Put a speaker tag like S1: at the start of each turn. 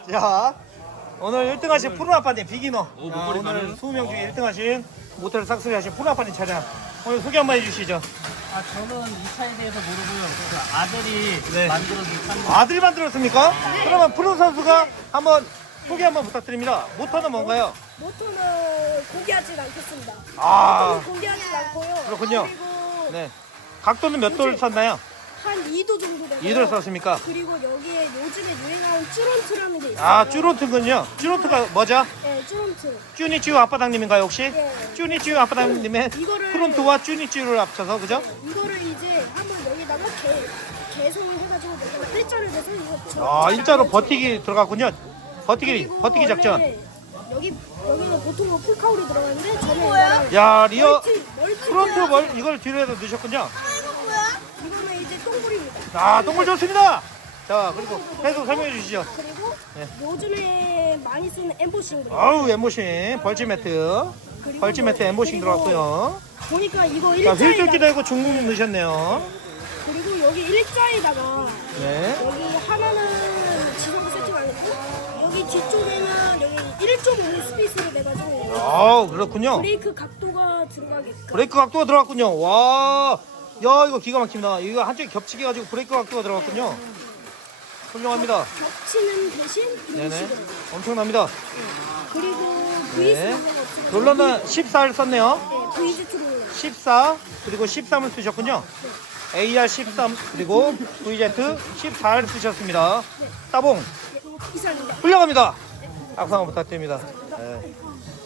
S1: 자, 오늘 1등 하신 푸른 아빠님 비기너.
S2: 목걸이
S1: 오늘
S2: 가능?
S1: 20명 중에 1등 하신 모텔 싹쓸이 하신 푸른 아빠님 차량. 오늘 소개 한번 해주시죠.
S3: 아 저는 이 차에 대해서 모르고요. 그 아들이
S1: 네.
S3: 만들어준 차입니다.
S1: 아들이 만들었습니까? 그러면 푸른 선수가 한번 소개 한번 부탁드립니다. 모터는 뭔가요?
S4: 모토는 공개하진 않겠습니다.
S1: 아,
S4: 모토는 공개하진 않고요.
S1: 그렇군요.
S4: 그리고
S1: 네. 각도는 몇 도를 썼나요?
S4: 한 2도 정도 되고요.
S1: 2도를 썼습니까?
S4: 그리고 여기에 요즘에 유행하는 쭈런트라는 게 있어요.
S1: 아, 쭈론트군요. 쭈론트가 뭐죠?
S4: 네, 쭈런트.
S1: 쭈니쭈 아빠당님인가요 혹시?
S4: 네.
S1: 쭈니쭈 아빠당님의
S4: 이거를-
S1: 프론트와 쭈니쭈를 합쳐서 그죠?
S4: 이거를 이제 한번 여기다가 개성을 해가지고 내가 일자를 내서 이거
S1: 아, 일자로 버티기 들어갔군요. 버티기
S4: 그리고
S1: 작전.
S4: 원래 여기는 보통 풀카울이 들어가는데 저는
S1: 야, 리어
S4: 멀티
S1: 프론트 이걸 뒤로 해서 넣으셨군요.
S4: 이거는 이제 똥불입니다.
S1: 아, 동물 좋습니다. 자, 그리고 계속 설명해 주시죠.
S4: 그리고
S1: 네.
S4: 요즘에 많이 쓰는 엠보싱 그리고
S1: 아우, 엠보싱, 벌집 매트. 벌집 매트 엠보싱 들어갔고요.
S4: 보니까 이거
S1: 자,
S4: 일자에다가
S1: 휠뚫기도 하고 중국 넣으셨네요.
S4: 그리고 여기 일자에다가
S1: 네.
S4: 여기 하나는 지성 세트가 있고 여기 뒤쪽에는 여기 1.5 스페이스로 돼가지고
S1: 아우, 그렇군요.
S4: 브레이크 각도가 들어가게끔
S1: 브레이크 각도가 들어갔군요. 와, 야, 이거 기가 막힙니다. 이거 한쪽에 겹치게 가지고 브레이크 각도가 들어갔군요. 훌륭합니다.
S4: 겹치는 대신
S1: 네네.
S4: 브레이크로
S1: 엄청납니다.
S4: 그리고
S1: 네.
S4: V3가 없어서
S1: 롤러는 14를 썼네요.
S4: 네, VZ2로
S1: 14 그리고 13을 쓰셨군요. AR 13 그리고 VZ 14를 쓰셨습니다. 따봉
S4: 이상입니다.
S1: 훌륭합니다. 박수 한번 부탁드립니다. 네.